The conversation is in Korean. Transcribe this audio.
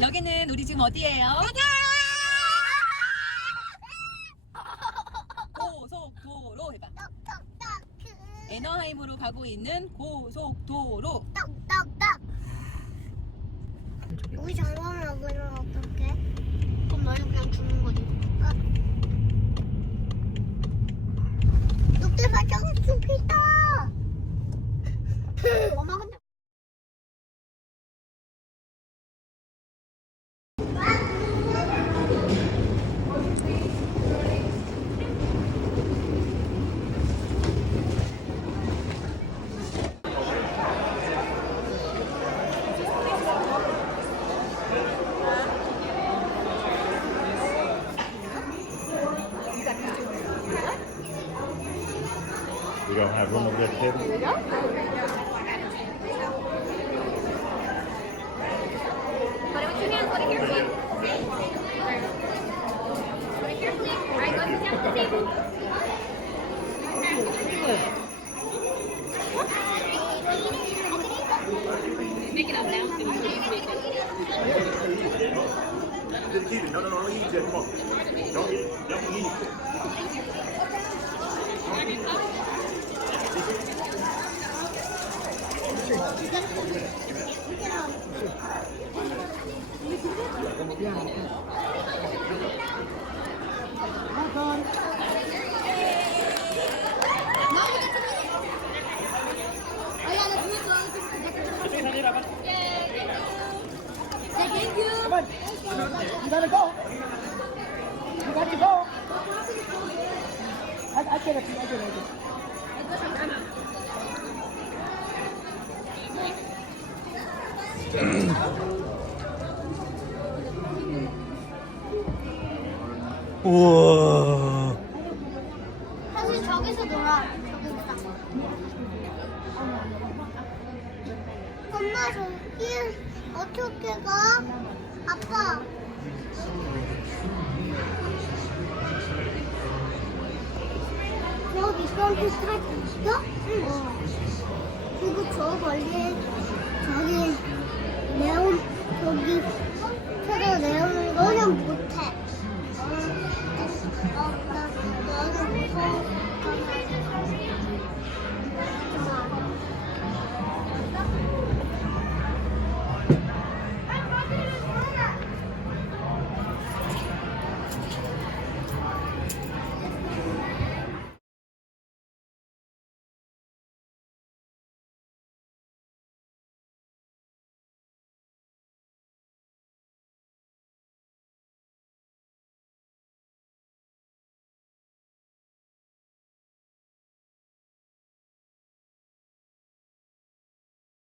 여기는 우리 지금 어디예요? 고속도로 해봐. 애너하임으로 가고 있는 고속도로. 떡떡떡. 우리 장관을 먹으면 어떡해? 그럼 너는 그냥 죽는 거지. 늑대 발자국 죽이다. 엄마 근데. We don't have room over there, table. Put it with your hands, put it here, please. Put it here, please. All right, go sit down at the table. Make it up now. Just keep it. No, don't eat it. Come on. Don't eat it. Don't eat it. Come on. You gotta go. You got to go. I get it. 우와. 사실 저기서 놀아. 저기서. 엄마 저기 어떻게 가? 아빠. 저기 선트 스트라이크 있어? 응. 그리고 저 멀리에 저기 네온 저기 새로 내오는 거는 못해.